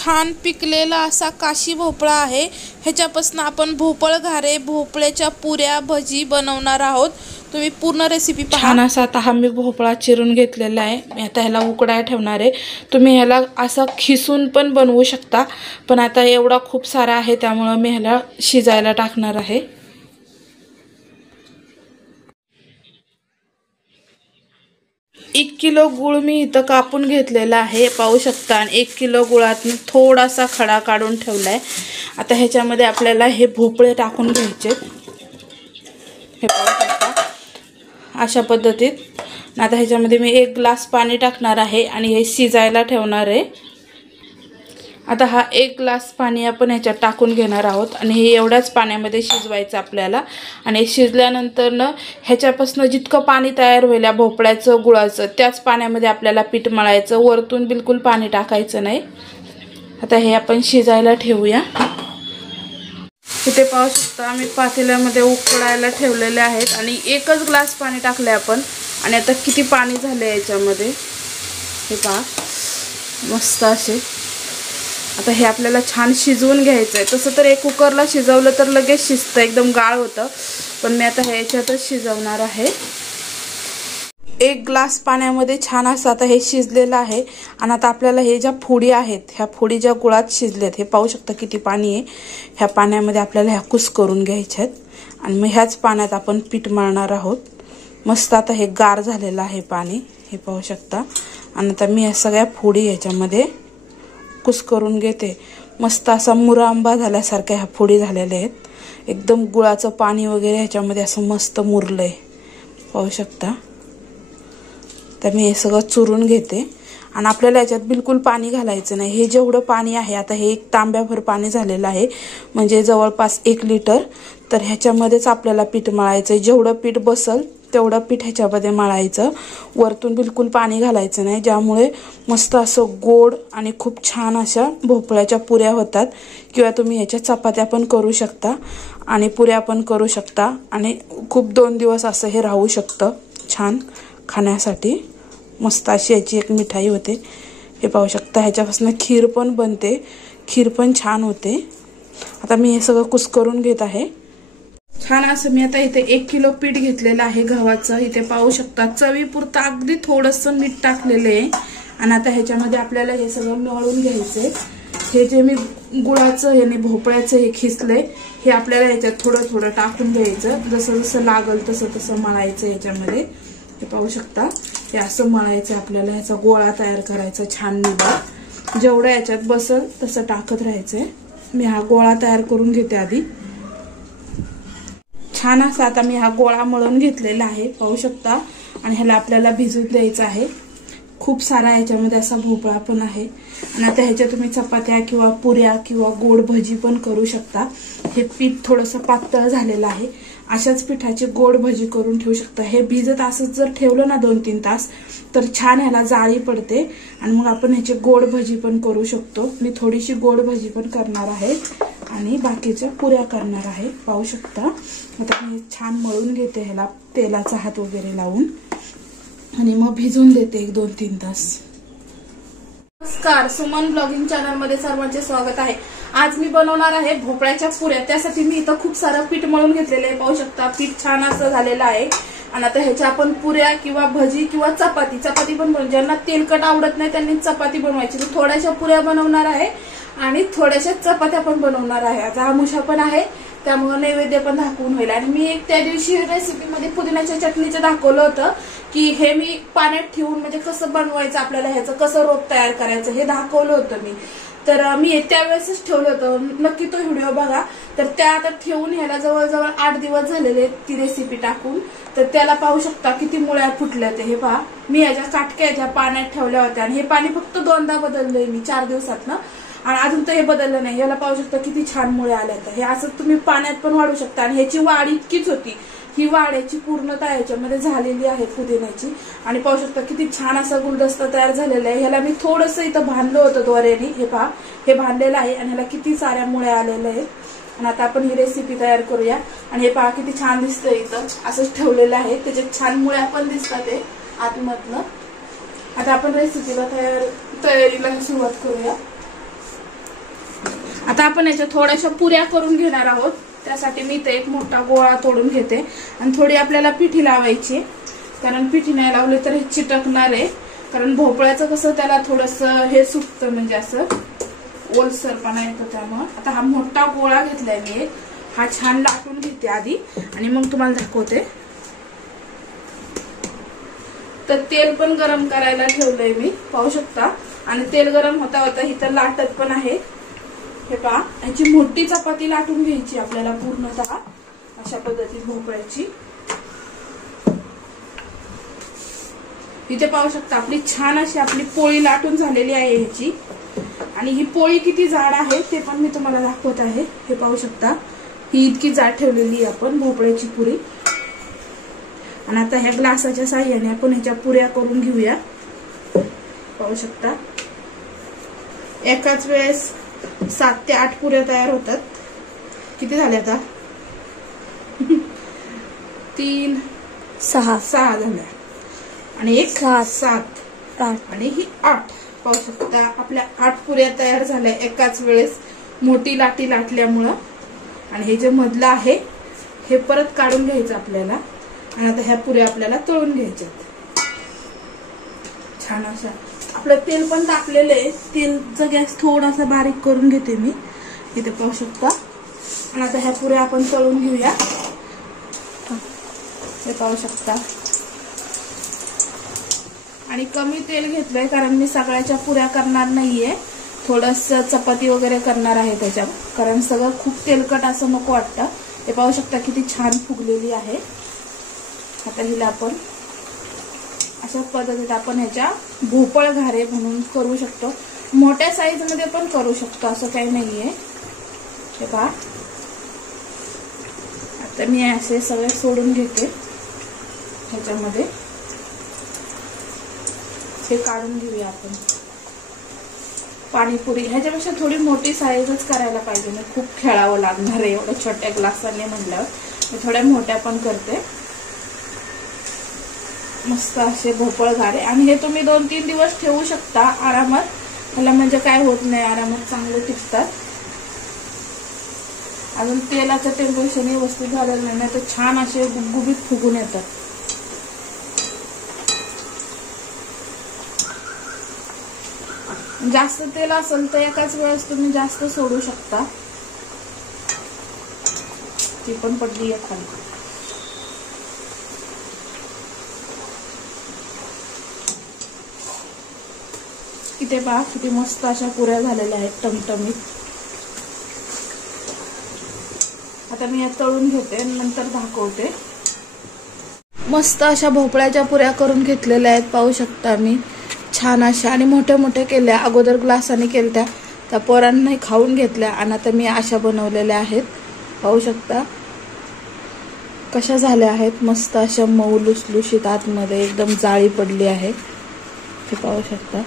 छान पिकलेला असा काशी भोपळा आहे। ह्याच्यापासून आपण भोपळ घारे, भोपळ्याच्या पुऱ्या, भजी बनवणार आहोत। तुम्ही पूर्ण रेसिपी पहा। छान असा आता हा मी भोपळा चिरून घेतलेला आहे। मी आता ह्याला उकडाय ठेवणार आहे। तुम्ही ह्याला असं खिसून पण बनवू शकता, पण आता एवढा खूप सारा आहे त्यामुळे मी ह्याला शिजायला टाकणार आहे। 1 किलो गुळ मी इथं कापून घेतलेला आहे, पाहू शकता। आणि 1 किलो गुळात मी थोडासा खडा काढून ठेवलाय। आता ह्याच्यामध्ये आपल्याला हे भोपळे टाकून घ्यायचे, हे पाहू शकता अशा पद्धतीत। आता ह्याच्यामध्ये मी 1 ग्लास पाणी टाकणार आहे आणि हे शिजायला ठेवणार आहे। आता हा 1 ग्लास पाणी आपण ह्याच्यात टाकून घेणार आहोत आणि हे एवढ्याच पाण्यामध्ये शिजवायचं आपल्याला। आणि शिजल्यानंतर न ह्याच्यापासून जितकं पाणी तयार होईल या भोपळ्याचं गुळाचं, त्याच पाण्यामध्ये आपल्याला पीठ मळायचं, वरतून बिलकुल पाणी टाकायचं नाही। आता हे आपण शिजायला ठेवूया। इथे पाहू शकता मी पातेल्यामध्ये उकळायला ठेवलेले आहेत आणि 1च ग्लास पाणी टाकले आपण। आणि आता किती पाणी झाले याच्यामध्ये हे पहा, मस्त असे। आता हे आपल्याला छान शिजवून घ्यायचं आहे। तसं तर एक कुकरला शिजवलं तर लगेच शिजतं, एकदम गाळ होतं, पण मी आता ह्याच्यातच शिजवणार आहे। 1 ग्लास पाण्यामध्ये छान असं आता हे शिजलेलं आहे। आणि आता आपल्याला हे ज्या फोडी आहेत, ह्या फोडी ज्या गुळात शिजलेत, हे पाहू शकता किती पाणी आहे। ह्या पाण्यामध्ये आपल्याला ह्या कुस करून घ्यायच्या आहेत आणि मग ह्याच पाण्यात आपण पीठ मळणार आहोत। मस्त आता हे गार झालेलं आहे पाणी, हे पाहू शकता। आणि आता मी या सगळ्या फोडी ह्याच्यामध्ये कुस करून घेते। मस्त असा मुरांबा झाल्यासारख्या ह्या फोडी झालेल्या आहेत। एकदम गुळाचं पाणी वगैरे ह्याच्यामध्ये असं मस्त मुरलंय, पाहू शकता। तर मी हे सगळं चुरून घेते आणि आपल्याला याच्यात बिलकुल पाणी घालायचं नाही। हे जेवढं पाणी आहे, आता हे 1 तांब्याभर पाणी झालेलं आहे, म्हणजे जवळपास 1 लिटर। तर ह्याच्यामध्येच आपल्याला पीठ मळायचं आहे। जेवढं पीठ बसल तेवढं पीठ ह्याच्यामध्ये मळायचं, वरतून बिलकुल पाणी घालायचं नाही, ज्यामुळे मस्त असं गोड आणि खूप छान अशा भोपळ्याच्या पुऱ्या होतात। किंवा तुम्ही ह्याच्या चपात्या पण करू शकता आणि पुऱ्या पण करू शकता आणि खूप 2 दिवस असं हे राहू शकतं छान खाण्यासाठी। मस्त अशी याची एक मिठाई होते, हे पाहू शकता। ह्याच्यापासून खीर पण बनते, खीर पण छान होते। आता मी हे सगळं कुस करून घेत आहे। छान असं मी आता इथे 1 किलो पीठ घेतलेलं आहे गव्हाचं, इथे पाहू शकता। चवीपुरतं अगदी थोडंसं मीठ टाकलेलं आहे। आणि आता ह्याच्यामध्ये आपल्याला हे सगळं मळून घ्यायचंय। हे जे मी गुळाचं हे भोपळ्याचं हे खिसलंय, हे आपल्याला ह्याच्यात थोडं थोडं टाकून द्यायचं, जसं जसं लागल तसं तसं मळायचं ह्याच्यामध्ये, हे पाहू शकता। हे असं मळायचं आपल्याला, ह्याचा गोळा तयार करायचा छान निवड, जेवढं याच्यात बसल तसं टाकत राहायचंय। मी हा गोळा तयार करून घेते आधी। छान असा आता मी हा गोळा मळून घेतलेला आहे, पाहू शकता। आणि ह्याला आपल्याला भिजून द्यायचं आहे। खूप सारा ह्याच्यामध्ये असा भोपळा पण आहे। आणि आता ह्याच्या तुम्ही चपात्या किंवा पुऱ्या किंवा गोड भजी पण करू शकता। हे पीठ थोडंसं पातळ झालेलं आहे, अशाच पिठाची गोड भजी करून ठेवू शकता। हे भिजत असंच जर ठेवलं ना 2-3 तास, तर छान ह्याला जाळी पडते आणि मग आपण ह्याची गोड भजी पण करू शकतो। मी थोडीशी गोड भजी पण करणार आहे आणि बाकीच्या पुऱ्या करणार आहे, पाहू शकता। आता मी छान मळून घेते ह्याला तेलाचा हात वगैरे लावून आणि मग भिजून देते 1-2-3 तास। नमस्कार, सुमन ब्लॉगिंग चॅनल मध्ये सर्वांचे स्वागत आहे। आज मी बनवणार आहे भोपळ्याच्या पुऱ्या। त्यासाठी मी इथं खूप सारं पीठ मळून घेतलेलं आहे, पाहू शकता। पीठ छान असं झालेलं आहे। आणि आता ह्याच्या आपण पुऱ्या किंवा भजी किंवा चपाती पण बनवू। ज्यांना तेलकट आवडत नाही त्यांनी चपाती बनवायची। मी थोड्याशा पुऱ्या बनवणार आहे आणि थोड्याशा चपात्या पण बनवणार आहे। आता आमुषा पण आहे, त्यामुळे नैवेद्य पण दाखवून होईल। आणि मी एक त्या दिवशी रेसिपीमध्ये पुदिन्याच्या चटणीचं दाखवलं होतं की हे मी पाण्यात ठेवून म्हणजे कसं बनवायचं, आपल्याला ह्याचं कसं रोप तयार करायचं हे दाखवलं होतं मी। तर मी त्यावेळेसच ठेवलं होतं, नक्की तो व्हिडिओ बघा। तर त्या आता ठेवून ह्याला जवळजवळ 8 दिवस झालेले ती रेसिपी टाकून। तर त्याला पाहू शकता किती मुळ्या फुटल्या ते, हे पहा। मी याच्या काटक्या ह्याच्या पाण्यात ठेवल्या होत्या आणि हे पाणी फक्त 2दा बदललंय मी 4 दिवसात ना, आणि अजून तर हे बदललं नाही। याला पाहू शकता किती छान मुळे आल्या। तर हे असं तुम्ही पाण्यात पण वाढू शकता आणि ह्याची वाढ इतकीच होती, ही वाढ्याची पूर्णता ह्याच्यामध्ये झालेली आहे पुदिन्याची। आणि पाहू शकता किती छान असा गुलदस्ता तयार झालेला आहे। ह्याला मी थोडंसं इथं बांधलं होतं दोऱ्याने, हे पहा हे बांधलेलं आहे आणि ह्याला किती साऱ्या मुळ्या आलेल्या आहेत। आणि आता आपण ही रेसिपी तयार करूया। आणि हे पहा किती छान दिसतंय, इथं असंच ठेवलेलं आहे, त्याच्यात छान मुळ्या पण दिसतात ते आतमधनं। आता आपण रेसिपीला तयारीला सुरुवात करूया। आता आपण याच्या थोड्याशा पुऱ्या करून घेणार आहोत. त्यासाठी मी इथे एक मोठा गोळा तोडून घेते आणि थोडी आपल्याला पिठी लावायची, कारण पिठी नाही लावली तर हे चिटकणार आहे. कारण भोपळ्याचं कसं त्याला थोडंसं हे सुटतं, म्हणजे असं ओलसरपणा येतो त्यामुळे. आता हा मोठा गोळा घेतलाय मी, हा छान लाटून घेते आधी आणि मग तुम्हाला दाखवते. तर तेल पण गरम करायला ठेवलंय मी, पाहू शकता. आणि तेल गरम होता होता इथं लाटत पण आहे. हे पहा, याची मोठी चपाती लाटून घ्यायची आपल्याला पूर्णतः अशा पद्धतीने भोपळ्याची. इथे पाहू शकता आपली छान अशी आपली पोळी लाटून झालेली आहे ह्याची. आणि ही पोळी किती जाड आहे ते पण मी तुम्हाला दाखवत आहे. हे पाहू शकता, ही इतकी जाड ठेवलेली आहे आपण भोपळ्याची पुरी. आणि आता ह्या ग्लासाच्या साह्याने आपण ह्याच्या पुऱ्या करून घेऊया. पाहू शकता एकाच वेळेस 7 ते 8 पुऱ्या तयार होतात. किती झाले आता? 3 6 झाल्या आणि एक 7 आणि ही 8. पाहू शकता आपल्या 8 पुऱ्या तयार झाल्या एकाच वेळेस, मोठी लाटी लाटल्यामुळं. आणि हे जे मधलं आहे हे परत काढून घ्यायचं आपल्याला. आणि आता ह्या पुऱ्या आपल्याला तळून घ्यायच्यात छान अशा. आपलं तेल पण तापलेलं आहे, तेलचा गॅस थोडासा बारीक करून घेते मी इथे, पाहू शकता. आणि आता ह्या पुऱ्या आपण तळून घेऊया. हे पाहू शकता. आणि कमी तेल घेतलंय कारण मी सगळ्याच्या पुऱ्या करणार नाहीये, थोडस चपाती वगैरे करणार आहे त्याच्यात, कारण सगळं खूप तेलकट असं नको वाटतं. हे पाहू शकता किती छान फुगलेली आहे. आता हिला आपण अशा पद्धतीत आपण ह्याच्या भोपळ घारे म्हणून करू शकतो. मोठ्या साईज मध्ये पण करू शकतो, असं काही नाहीये. हे पहा, आता मी असे सगळे सोडून घेते ह्याच्यामध्ये. हे काढून घेऊया आपण. पाणीपुरी ह्याच्यापेक्षा थोडी मोठी साईजच करायला पाहिजे, ना खूप खेळावं लागणार आहे एवढ्या छोट्या ग्लासाने म्हणल्यावर. मी थोड्या मोठ्या पण करते. मस्त असे भोपळ घारे. आणि हे तुम्ही 2-3 दिवस ठेवू शकता आरामात, ह्याला म्हणजे काय होत नाही, आरामात चांगले टिकतात. अजून तेलाचं टेम्परेचर व्यवस्थित झालेलं नाही तर छान असे गुबगुबीत फुगून येतात. जास्त तेल असेल तर एकाच वेळेस तुम्ही जास्त सोडू शकता. ती पण पडली आहे खाली. इथे पहा किती मस्त अशा पुऱ्या झालेल्या आहेत टमटमीत. आता मी या तळून घेते आणि नंतर दाखवते. मस्त अशा भोपळ्याच्या पुऱ्या करून घेतलेल्या आहेत, पाहू शकता मी. छान अशा आणि मोठ्या मोठ्या केल्या. अगोदर ग्लासाने केल्या त्या पोरांनी खाऊन घेतल्या आणि आता मी अशा बनवलेल्या आहेत. पाहू शकता कशा झाल्या आहेत, मस्त अशा मऊ लुसलुशीत, आतमध्ये एकदम जाळी पडली आहे. ते पाहू शकता.